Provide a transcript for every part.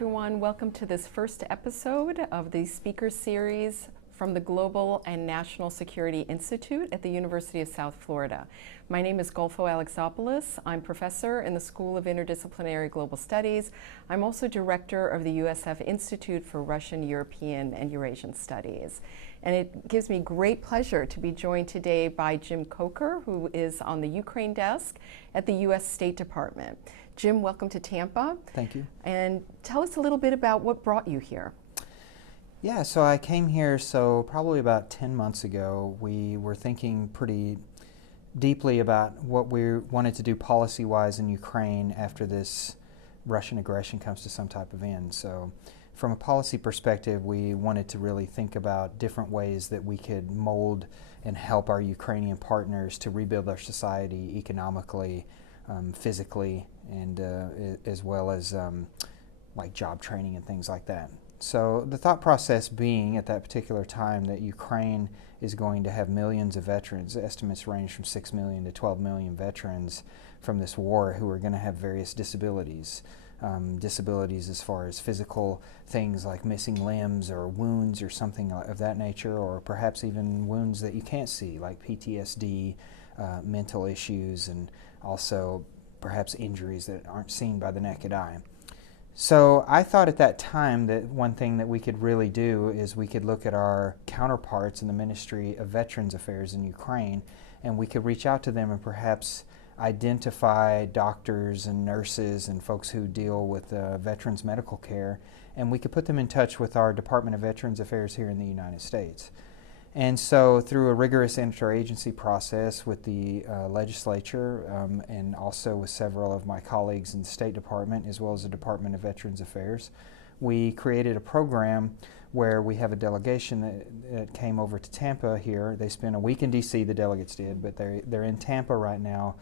everyone. Welcome to this first episode of the speaker series from the Global and National Security Institute at the University of South Florida. My name is Golfo Alexopoulos. I'm professor in the School of Interdisciplinary Global Studies. I'm also director of the USF Institute for Russian, European, and Eurasian Studies. And it gives me great pleasure to be joined today by Jim Coker, who is on the Ukraine desk at the U.S. State Department. Jim, welcome to Tampa. Thank you. And tell us a little bit about what brought you here. Yeah, so I came here probably about 10 months ago. We were thinking pretty deeply about what we wanted to do policy-wise in Ukraine after this Russian aggression comes to some type of end. So from a policy perspective, we wanted to really think about different ways that we could mold and help our Ukrainian partners to rebuild their society economically, physically, and as well as like job training and things like that. So the thought process being at that particular time that Ukraine is going to have millions of veterans, estimates range from 6 million to 12 million veterans from this war who are going to have various disabilities. Disabilities as far as physical things like missing limbs or wounds or something of that nature, or perhaps even wounds that you can't see like PTSD, mental issues, and also perhaps injuries that aren't seen by the naked eye. So I thought at that time that one thing that we could really do is we could look at our counterparts in the Ministry of Veterans Affairs in Ukraine, and we could reach out to them and perhaps identify doctors and nurses and folks who deal with veterans medical care, and we could put them in touch with our Department of Veterans Affairs here in the United States. And so through a rigorous interagency process with the legislature and also with several of my colleagues in the State Department as well as the Department of Veterans Affairs, we created a program where we have a delegation that came over to Tampa here. They spent a week in D.C., the delegates did, but they're in Tampa right now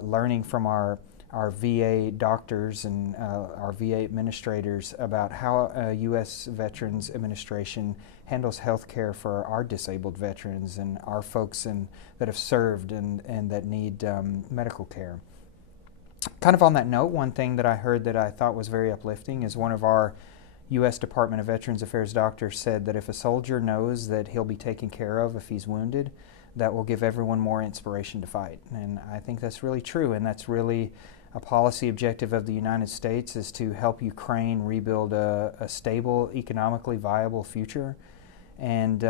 learning from our VA doctors and our VA administrators about how U.S. Veterans Administration handles health care for our disabled veterans and our folks that have served and that need medical care. Kind of on that note, one thing that I heard that I thought was very uplifting is one of our U.S. Department of Veterans Affairs doctors said that if a soldier knows that he'll be taken care of if he's wounded, that will give everyone more inspiration to fight. And I think that's really true, and that's really a policy objective of the United States, is to help Ukraine rebuild a stable, economically viable future, and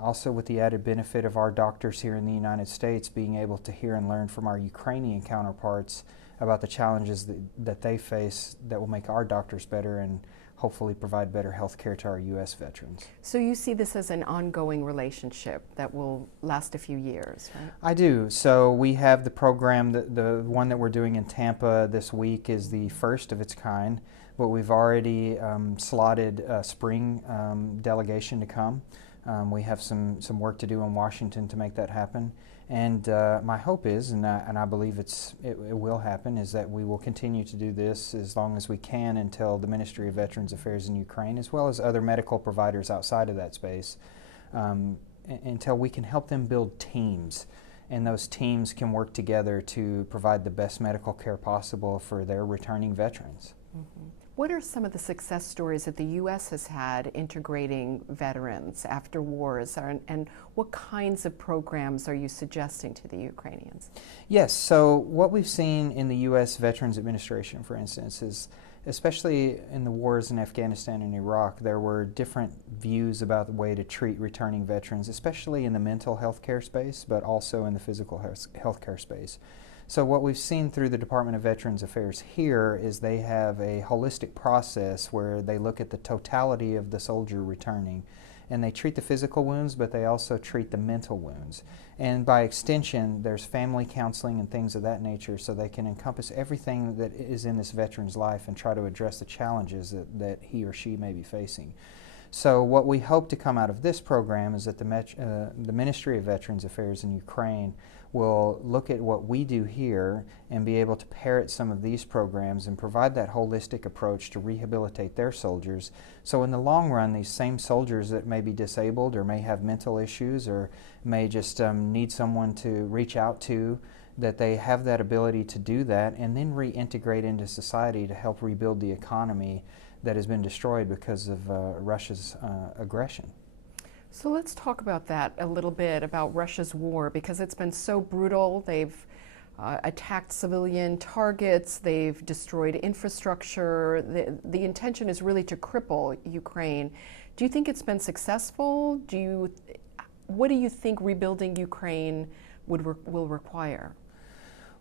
also with the added benefit of our doctors here in the United States being able to hear and learn from our Ukrainian counterparts about the challenges that they face that will make our doctors better and hopefully provide better health care to our U.S. veterans. So you see this as an ongoing relationship that will last a few years, right? I do. So we have the program, the one that we're doing in Tampa this week is the first of its kind, but we've already slotted a spring delegation to come. We have some work to do in Washington to make that happen. And my hope is, and I believe it will happen, is that we will continue to do this as long as we can until the Ministry of Veterans Affairs in Ukraine, as well as other medical providers outside of that space, until we can help them build teams. And those teams can work together to provide the best medical care possible for their returning veterans. Mm-hmm. What are some of the success stories that the U.S. has had integrating veterans after wars, and what kinds of programs are you suggesting to the Ukrainians? Yes, so what we've seen in the U.S. Veterans Administration, for instance, is especially in the wars in Afghanistan and Iraq, there were different views about the way to treat returning veterans, especially in the mental health care space, but also in the physical health care space. So what we've seen through the Department of Veterans Affairs here is they have a holistic process where they look at the totality of the soldier returning, and they treat the physical wounds, but they also treat the mental wounds. And by extension, there's family counseling and things of that nature, so they can encompass everything that is in this veteran's life and try to address the challenges that he or she may be facing. So what we hope to come out of this program is that the Ministry of Veterans Affairs in Ukraine will look at what we do here and be able to parrot some of these programs and provide that holistic approach to rehabilitate their soldiers. So in the long run, these same soldiers that may be disabled or may have mental issues or may just need someone to reach out to, that they have that ability to do that and then reintegrate into society to help rebuild the economy that has been destroyed because of Russia's aggression. So let's talk about that a little bit, about Russia's war, because it's been so brutal. They've attacked civilian targets, they've destroyed infrastructure. The intention is really to cripple Ukraine. Do you think it's been successful? What do you think rebuilding Ukraine will require?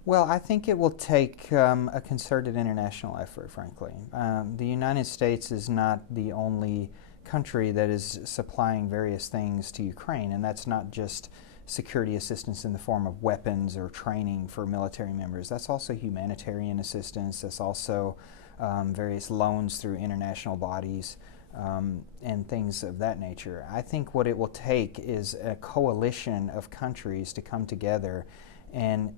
Well, I think it will take a concerted international effort, frankly. The United States is not the only country that is supplying various things to Ukraine, and that's not just security assistance in the form of weapons or training for military members. That's also humanitarian assistance. That's also various loans through international bodies and things of that nature. I think what it will take is a coalition of countries to come together and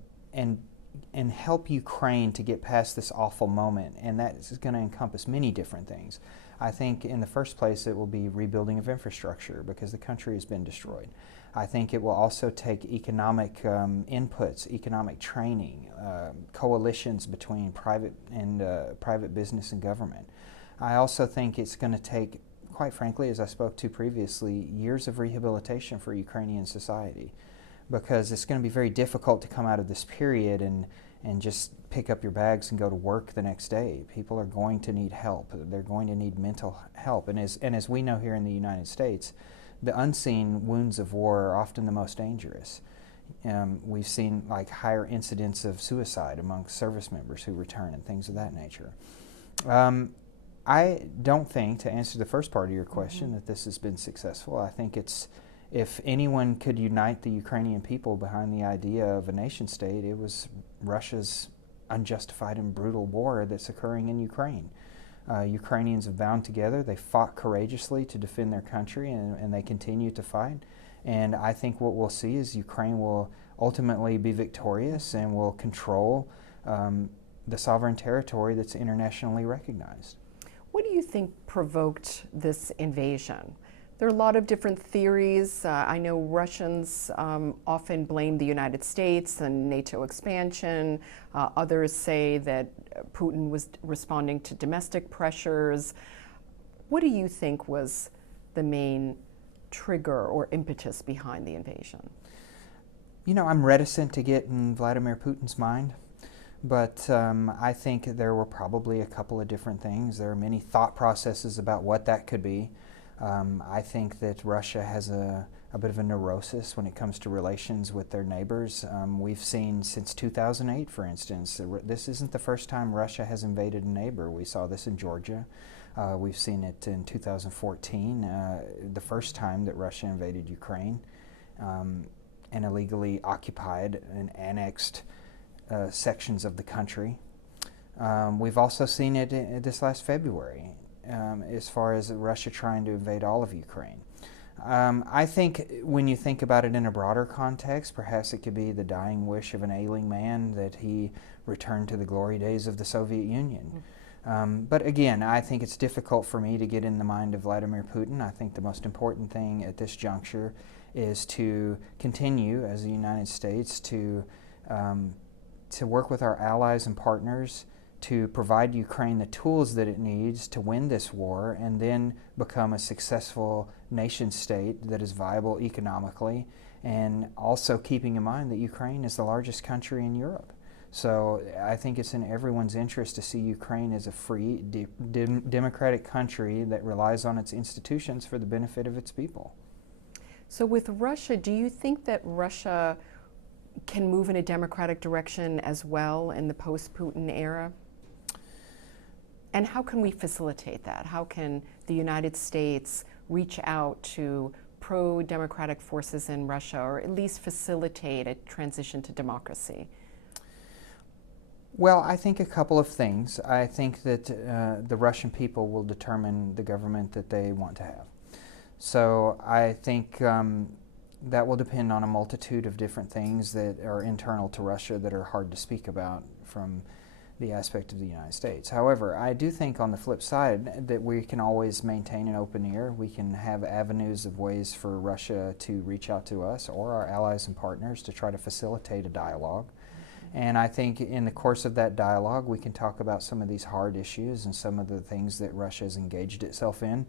help Ukraine to get past this awful moment, and that is going to encompass many different things. I think in the first place it will be rebuilding of infrastructure because the country has been destroyed. I think it will also take economic inputs, economic training, coalitions between private business and government. I also think it's going to take, quite frankly, as I spoke to previously, years of rehabilitation for Ukrainian society, because it's going to be very difficult to come out of this period and just pick up your bags and go to work the next day. People are going to need help. They're going to need mental help. And as we know here in the United States, the unseen wounds of war are often the most dangerous. We've seen like higher incidents of suicide among service members who return and things of that nature. I don't think, to answer the first part of your question, that this has been successful. I think if anyone could unite the Ukrainian people behind the idea of a nation state, it was Russia's unjustified and brutal war that's occurring in Ukraine. Ukrainians have bound together. They fought courageously to defend their country, and they continue to fight. And I think what we'll see is Ukraine will ultimately be victorious and will control the sovereign territory that's internationally recognized. What do you think provoked this invasion? There are a lot of different theories. I know Russians often blame the United States and NATO expansion. Others say that Putin was responding to domestic pressures. What do you think was the main trigger or impetus behind the invasion? You know, I'm reticent to get in Vladimir Putin's mind, but I think there were probably a couple of different things. There are many thought processes about what that could be. I think that Russia has a bit of a neurosis when it comes to relations with their neighbors. We've seen since 2008, for instance, this isn't the first time Russia has invaded a neighbor. We saw this in Georgia. We've seen it in 2014, the first time that Russia invaded Ukraine and illegally occupied and annexed sections of the country. We've also seen it this last February. As far as Russia trying to invade all of Ukraine. I think when you think about it in a broader context, perhaps it could be the dying wish of an ailing man that he returned to the glory days of the Soviet Union. But again, I think it's difficult for me to get in the mind of Vladimir Putin. I think the most important thing at this juncture is to continue as the United States to work with our allies and partners to provide Ukraine the tools that it needs to win this war and then become a successful nation state that is viable economically, and also keeping in mind that Ukraine is the largest country in Europe. So I think it's in everyone's interest to see Ukraine as a free, democratic country that relies on its institutions for the benefit of its people. So with Russia, do you think that Russia can move in a democratic direction as well in the post-Putin era? And how can we facilitate that? How can the United States reach out to pro-democratic forces in Russia, or at least facilitate a transition to democracy? Well, I think a couple of things. I think that the Russian people will determine the government that they want to have. So I think that will depend on a multitude of different things that are internal to Russia that are hard to speak about from the aspect of the United States. However, I do think on the flip side that we can always maintain an open ear. We can have avenues of ways for Russia to reach out to us or our allies and partners to try to facilitate a dialogue. And I think in the course of that dialogue, we can talk about some of these hard issues and some of the things that Russia has engaged itself in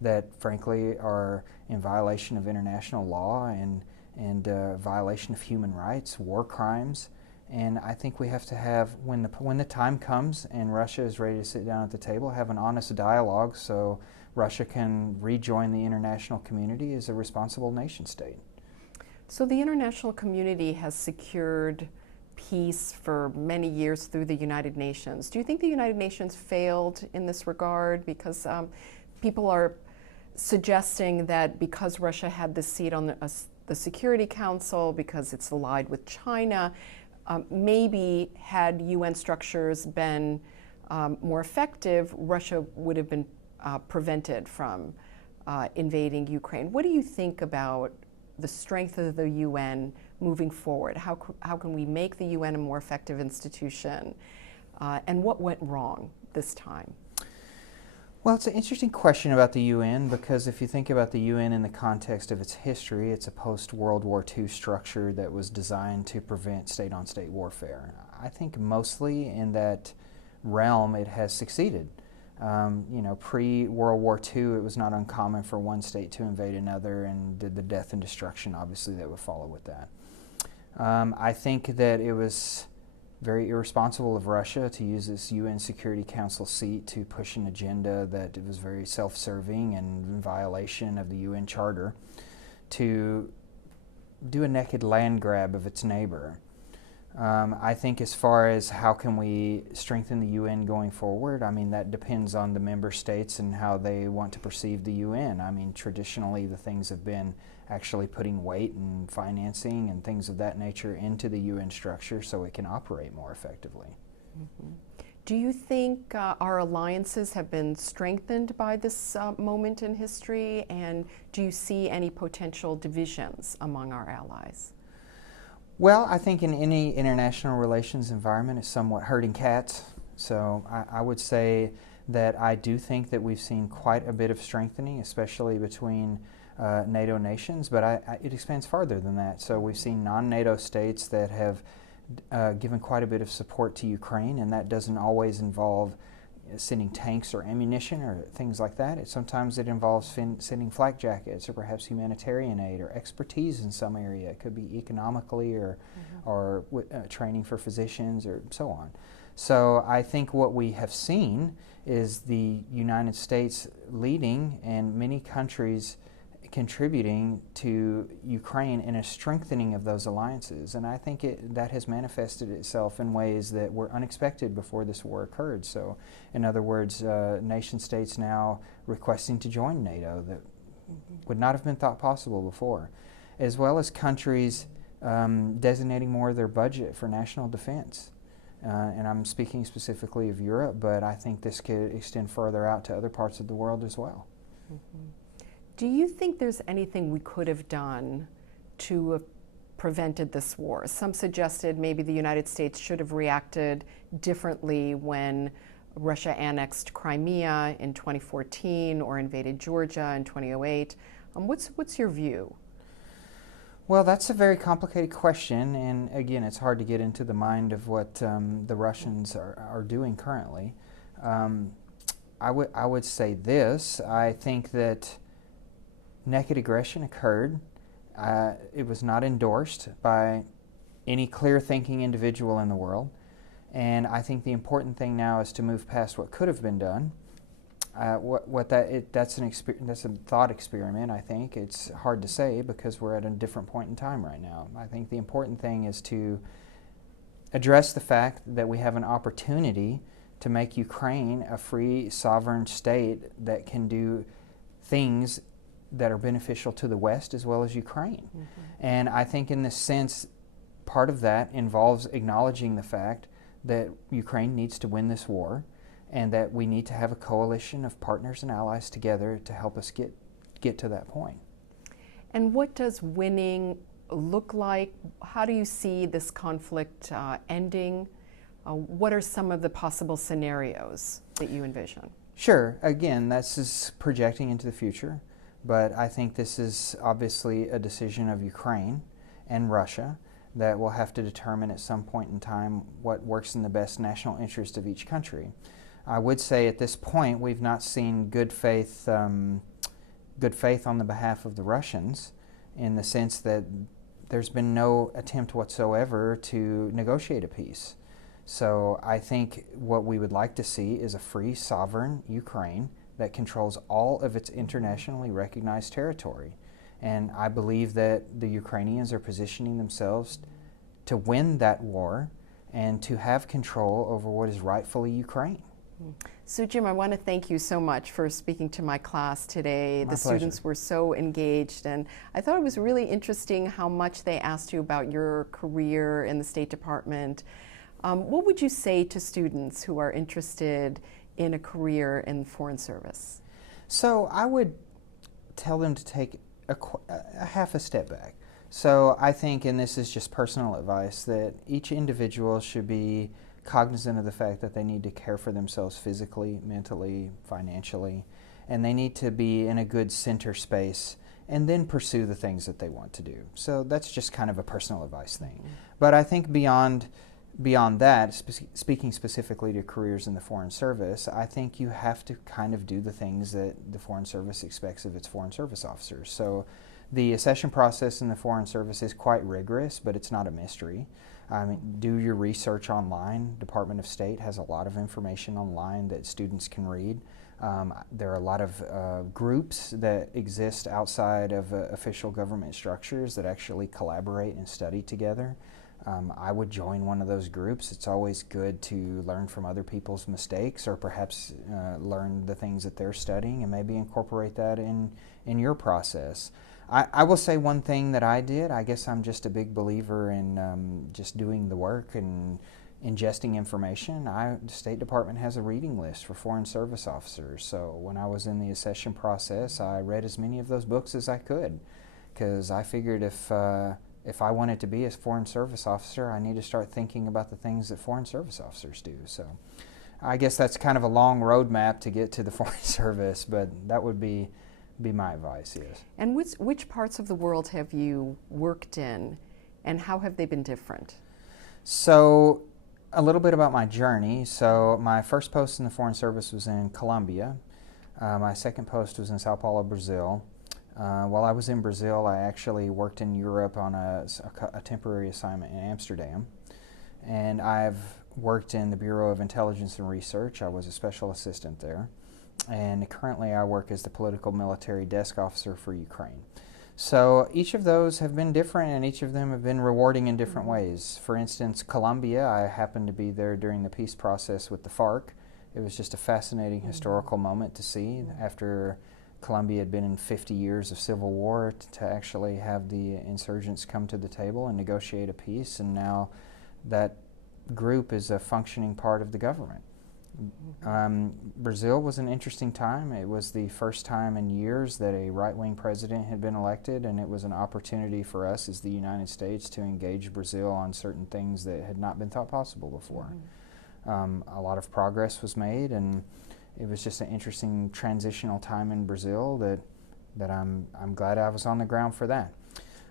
that frankly are in violation of international law and violation of human rights, war crimes. And I think we have to have, when the time comes and Russia is ready to sit down at the table, have an honest dialogue so Russia can rejoin the international community as a responsible nation state. So the international community has secured peace for many years through the United Nations. Do you think the United Nations failed in this regard? Because people are suggesting that because Russia had this seat on the Security Council, because it's allied with China, maybe had UN structures been more effective, Russia would have been prevented from invading Ukraine. What do you think about the strength of the UN moving forward? How can we make the UN a more effective institution? And what went wrong this time? Well, it's an interesting question about the UN because if you think about the UN in the context of its history, it's a post-World War II structure that was designed to prevent state-on-state warfare. I think mostly in that realm it has succeeded. Pre-World War II, it was not uncommon for one state to invade another and did the death and destruction, obviously, that would follow with that. I think that it was very irresponsible of Russia to use this UN Security Council seat to push an agenda that it was very self-serving and in violation of the UN Charter, to do a naked land grab of its neighbor. I think as far as how can we strengthen the UN going forward, I mean, that depends on the member states and how they want to perceive the UN. I mean, traditionally the things have been actually putting weight and financing and things of that nature into the UN structure so it can operate more effectively. Mm-hmm. Do you think our alliances have been strengthened by this moment in history, and do you see any potential divisions among our allies? Well, I think in any international relations environment it's somewhat herding cats. So I would say that I do think that we've seen quite a bit of strengthening, especially between NATO nations, but it expands farther than that. So we've seen non-NATO states that have given quite a bit of support to Ukraine, and that doesn't always involve sending tanks or ammunition or things like that. Sometimes it involves sending flak jackets or perhaps humanitarian aid or expertise in some area. It could be economically or training for physicians or so on. So I think what we have seen is the United States leading and many countries contributing to Ukraine in a strengthening of those alliances. And I think that has manifested itself in ways that were unexpected before this war occurred. So, in other words, nation states now requesting to join NATO that would not have been thought possible before, as well as countries designating more of their budget for national defense. And I'm speaking specifically of Europe, but I think this could extend further out to other parts of the world as well. Mm-hmm. Do you think there's anything we could have done to have prevented this war? Some suggested maybe the United States should have reacted differently when Russia annexed Crimea in 2014 or invaded Georgia in 2008. What's your view? Well, that's a very complicated question, and again, it's hard to get into the mind of what the Russians are doing currently. I would say this. I think that naked aggression occurred. It was not endorsed by any clear-thinking individual in the world. And I think the important thing now is to move past what could have been done. That's a thought experiment, I think. It's hard to say because we're at a different point in time right now. I think the important thing is to address the fact that we have an opportunity to make Ukraine a free, sovereign state that can do things that are beneficial to the West as well as Ukraine. Mm-hmm. And I think in this sense, part of that involves acknowledging the fact that Ukraine needs to win this war and that we need to have a coalition of partners and allies together to help us get to that point. And what does winning look like? How do you see this conflict ending? What are some of the possible scenarios that you envision? Sure. Again, this is projecting into the future. But I think this is obviously a decision of Ukraine and Russia. that we'll have to determine at some point in time what works in the best national interest of each country. I would say at this point we've not seen good faith on the behalf of the Russians, in the sense that there's been no attempt whatsoever to negotiate a peace. So I think what we would like to see is a free, sovereign Ukraine that controls all of its internationally recognized territory. And I believe that the Ukrainians are positioning themselves to win that war and to have control over what is rightfully Ukraine. Jim, I want to thank you so much for speaking to my class today. My the students pleasure. were so engaged, and I thought it was really interesting how much they asked you about your career in the State Department. What would you say to students who are interested in a career in Foreign Service? So I would tell them to take a half a step back. So I think, and this is just personal advice, that each individual should be cognizant of the fact that they need to care for themselves physically, mentally, financially, and they need to be in a good center space and then pursue the things that they want to do. So that's just kind of a personal advice thing. Mm-hmm. But I think beyond that, speaking specifically to careers in the Foreign Service, I think you have to kind of do the things that the Foreign Service expects of its Foreign Service officers. So the accession process in the Foreign Service is quite rigorous, but it's not a mystery. Do your research online. Department of State has a lot of information online that students can read. There are a lot of groups that exist outside of official government structures that actually collaborate and study together. I would join one of those groups. It's always good to learn from other people's mistakes, or perhaps learn the things that they're studying and maybe incorporate that in your process. I will say one thing that I did. I guess I'm just a big believer in just doing the work and ingesting information. The State Department has a reading list for Foreign Service officers. So when I was in the accession process, I read as many of those books as I could, because I figured if I wanted to be a Foreign Service officer, I need to start thinking about the things that Foreign Service officers do. So I guess that's kind of a long roadmap to get to the Foreign Service, but that would be my advice, yes. And which parts of the world have you worked in, and how have they been different? So a little bit about my journey. So my first post in the Foreign Service was in Colombia. My second post was in Sao Paulo, Brazil. While I was in Brazil, I actually worked in Europe on a temporary assignment in Amsterdam. And I've worked in the Bureau of Intelligence and Research. I was a special assistant there. And currently I work as the political military desk officer for Ukraine. So each of those have been different, and each of them have been rewarding in different ways. For instance, Colombia, I happened to be there during the peace process with the FARC. It was just a fascinating historical moment to see, after Colombia had been in 50 years of civil war, to actually have the insurgents come to the table and negotiate a peace, and now that group is a functioning part of the government. Brazil was an interesting time. It was the first time in years that a right-wing president had been elected, and it was an opportunity for us as the United States to engage Brazil on certain things that had not been thought possible before. A lot of progress was made, and it was just an interesting transitional time in Brazil that I'm glad I was on the ground for that.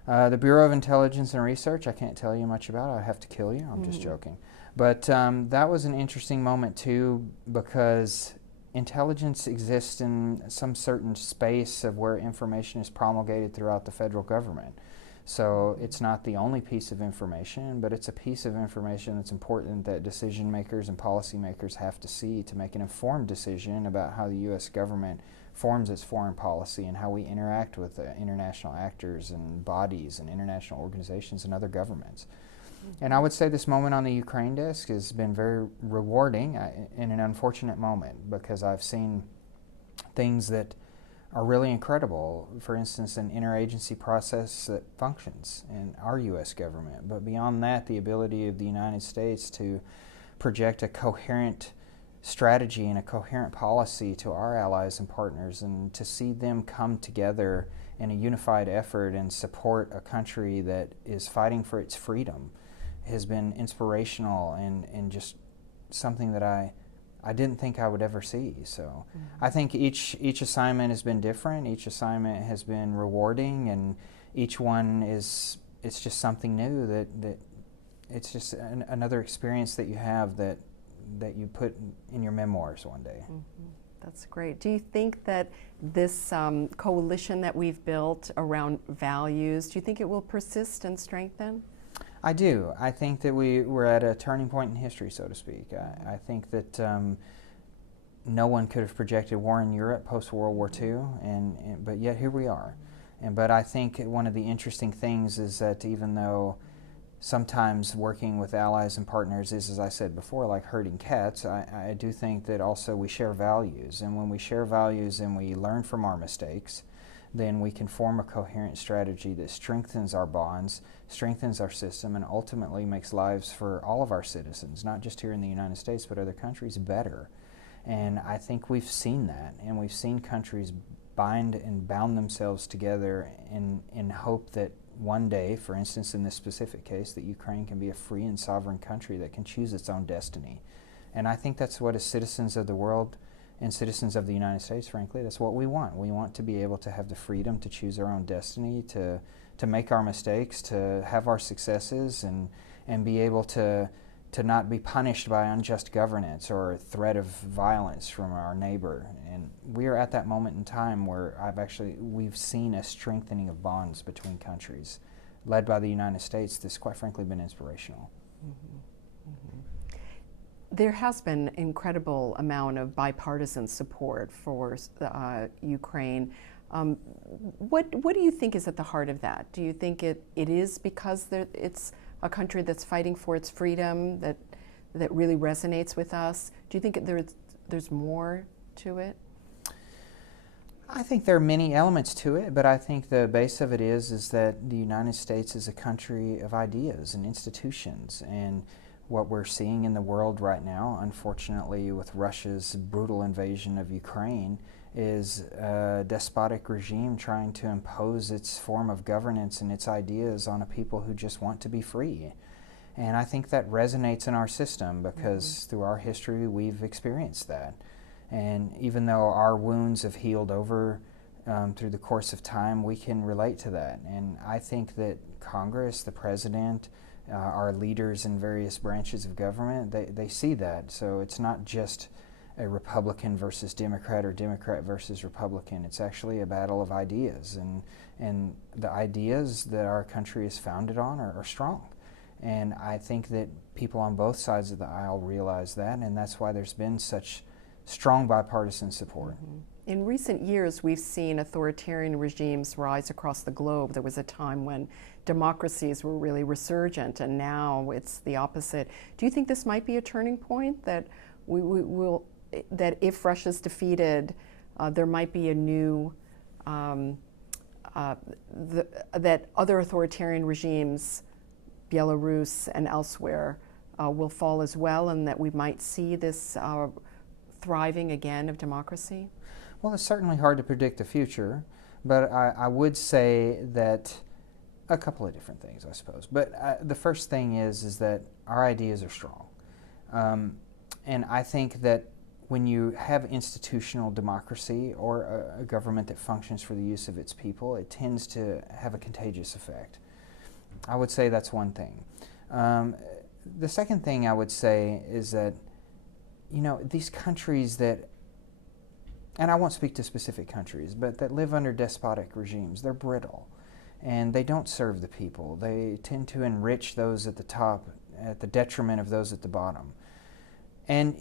The Bureau of Intelligence and Research, I can't tell you much about. I'd have to kill you. I'm just joking. But that was an interesting moment too, because intelligence exists in some certain space of where information is promulgated throughout the federal government. So it's not the only piece of information, but it's a piece of information that's important that decision makers and policy makers have to see to make an informed decision about how the U.S. government forms its foreign policy and how we interact with international actors and bodies and international organizations and other governments. And I would say this moment on the Ukraine desk has been very rewarding in an unfortunate moment, because I've seen things that are really incredible. For instance, an interagency process that functions in our U.S. government. But beyond that, the ability of the United States to project a coherent strategy and a coherent policy to our allies and partners, and to see them come together in a unified effort and support a country that is fighting for its freedom, has been inspirational and just something that I didn't think I would ever see. So I think each assignment has been different. Each assignment has been rewarding, and each one is it's just something new that it's just another experience that you have that you put in your memoirs one day. Mm-hmm. That's great. Do you think that this coalition that we've built around values, do you think it will persist and strengthen? I do. I think that we're at a turning point in history, so to speak. I think that no one could have projected war in Europe post-World War II, but yet here we are. But I think one of the interesting things is that even though sometimes working with allies and partners is, as I said before, like herding cats, I do think that also we share values. And when we share values and we learn from our mistakes, then we can form a coherent strategy that strengthens our bonds, strengthens our system, and ultimately makes lives for all of our citizens, not just here in the United States, but other countries, better. And I think we've seen that, and we've seen countries bind and bound themselves together in hope that one day, for instance in this specific case, that Ukraine can be a free and sovereign country that can choose its own destiny. And I think that's what, as citizens of the world and citizens of the United States, frankly, that's what we want. We want to be able to have the freedom to choose our own destiny, to make our mistakes, to have our successes, and be able to not be punished by unjust governance or threat of violence from our neighbor. And we are at that moment in time where we've seen a strengthening of bonds between countries, led by the United States, that's quite frankly been inspirational. Mm-hmm. Mm-hmm. There has been an incredible amount of bipartisan support for Ukraine. What do you think is at the heart of that? Do you think it is because it's a country that's fighting for its freedom that really resonates with us? Do you think there's more to it? I think there are many elements to it, but I think the base of it is that the United States is a country of ideas and institutions, and what we're seeing in the world right now, unfortunately, with Russia's brutal invasion of Ukraine, is a despotic regime trying to impose its form of governance and its ideas on a people who just want to be free. And I think that resonates in our system because through our history we've experienced that. And even though our wounds have healed over through the course of time, we can relate to that. And I think that Congress, the President, our leaders in various branches of government, they see that. So it's not just a Republican versus Democrat or Democrat versus Republican. It's actually a battle of ideas, and the ideas that our country is founded on are strong. And I think that people on both sides of the aisle realize that, and that's why there's been such strong bipartisan support. Mm-hmm. In recent years, we've seen authoritarian regimes rise across the globe. There was a time when democracies were really resurgent, and now it's the opposite. Do you think this might be a turning point, that that if Russia's defeated, there might be a new, that other authoritarian regimes, Belarus and elsewhere, will fall as well, and that we might see this thriving again of democracy? Well, it's certainly hard to predict the future, but I would say that a couple of different things, I suppose. But the first thing is that our ideas are strong. And I think that when you have institutional democracy or a government that functions for the use of its people, it tends to have a contagious effect. I would say that's one thing. The second thing I would say is that, these countries that, and I won't speak to specific countries, but that live under despotic regimes, they're brittle and they don't serve the people. They tend to enrich those at the top at the detriment of those at the bottom. And,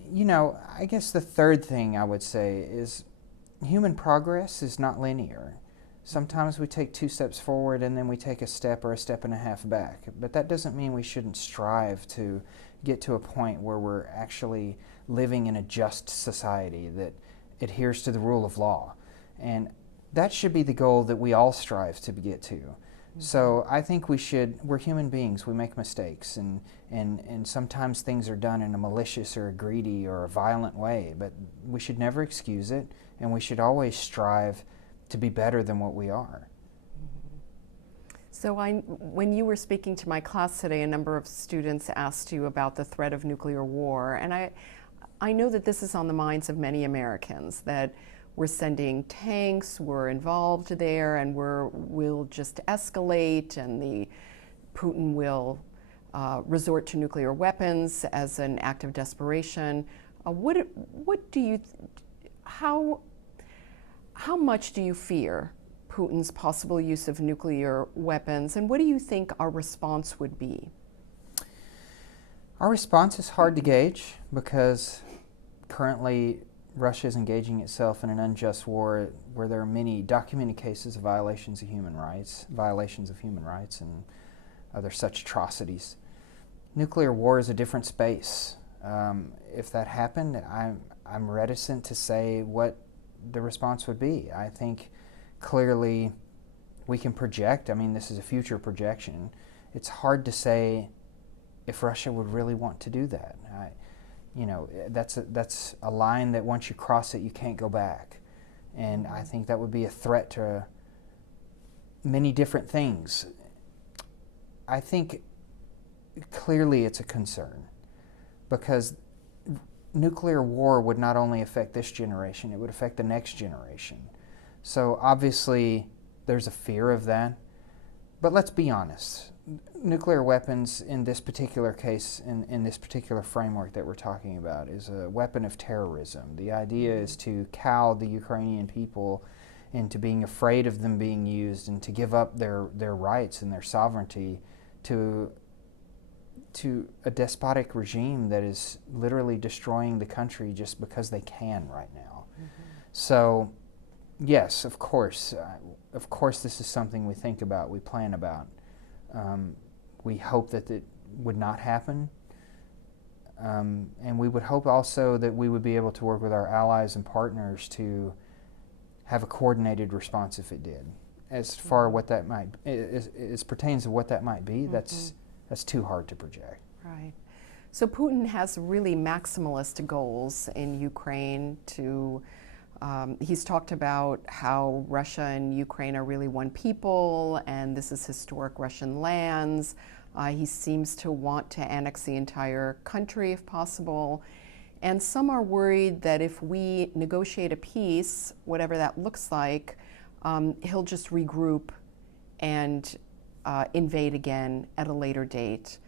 I guess the third thing I would say is human progress is not linear. Sometimes we take 2 steps forward and then we take a step or a step and a half back. But that doesn't mean we shouldn't strive to get to a point where we're actually living in a just society that adheres to the rule of law. And that should be the goal that we all strive to get to. So I think we're human beings, we make mistakes, and sometimes things are done in a malicious or a greedy or a violent way, but we should never excuse it, and we should always strive to be better than what we are. So when you were speaking to my class today, a number of students asked you about the threat of nuclear war, and I know that this is on the minds of many Americans, that we're sending tanks, we're involved there, and we'll just escalate, and Putin will resort to nuclear weapons as an act of desperation. How much do you fear Putin's possible use of nuclear weapons, and what do you think our response would be? Our response is hard to gauge because currently Russia is engaging itself in an unjust war where there are many documented cases of violations of human rights, and other such atrocities. Nuclear war is a different space. If that happened, I'm reticent to say what the response would be. I think clearly we can project. I mean, this is a future projection. It's hard to say if Russia would really want to do that. That's a line that once you cross it, you can't go back. And I think that would be a threat to many different things. I think clearly it's a concern because nuclear war would not only affect this generation, it would affect the next generation. So obviously there's a fear of that. But let's be honest. Nuclear weapons in this particular case, in this particular framework that we're talking about, is a weapon of terrorism. The idea is to cow the Ukrainian people into being afraid of them being used and to give up their rights and their sovereignty to a despotic regime that is literally destroying the country just because they can right now. Mm-hmm. So, yes, of course this is something we think about, we plan about. We hope that it would not happen, and we would hope also that we would be able to work with our allies and partners to have a coordinated response if it did. As far what that might, as pertains to what that might be, that's too hard to project. Right. So Putin has really maximalist goals in Ukraine. He's talked about how Russia and Ukraine are really one people, and this is historic Russian lands. He seems to want to annex the entire country if possible. And some are worried that if we negotiate a peace, whatever that looks like, he'll just regroup and invade again at a later date.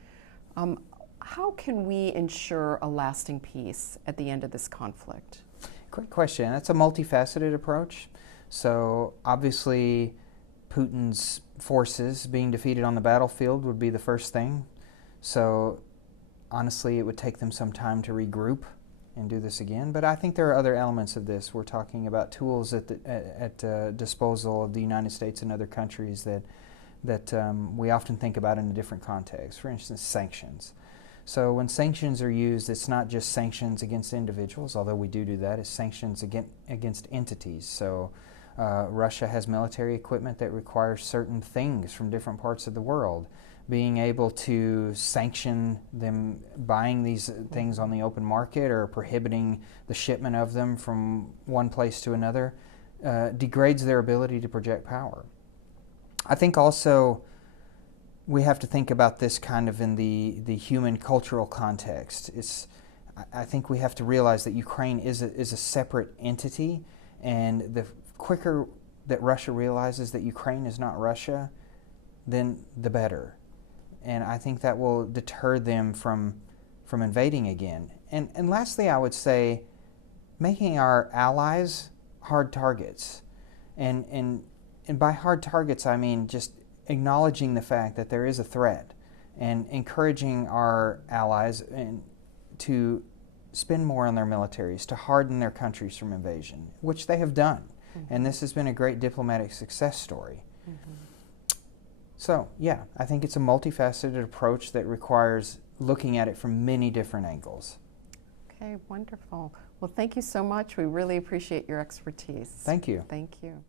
How can we ensure a lasting peace at the end of this conflict? Great question. That's a multifaceted approach. So obviously Putin's forces being defeated on the battlefield would be the first thing. So honestly, it would take them some time to regroup and do this again. But I think there are other elements of this. We're talking about tools at disposal of the United States and other countries that we often think about in a different context. For instance, sanctions. So when sanctions are used, it's not just sanctions against individuals, although we do that, it's sanctions against entities. So Russia has military equipment that requires certain things from different parts of the world. Being able to sanction them buying these things on the open market or prohibiting the shipment of them from one place to another degrades their ability to project power. I think also we have to think about this kind of in the human cultural context. I think we have to realize that Ukraine is a separate entity, and the quicker that Russia realizes that Ukraine is not Russia, then the better. And I think that will deter them from invading again. And lastly, I would say making our allies hard targets. And by hard targets, I mean just acknowledging the fact that there is a threat and encouraging our allies to spend more on their militaries, to harden their countries from invasion, which they have done. Mm-hmm. And this has been a great diplomatic success story. Mm-hmm. So, yeah, I think it's a multifaceted approach that requires looking at it from many different angles. Okay, wonderful. Well, thank you so much. We really appreciate your expertise. Thank you. Thank you.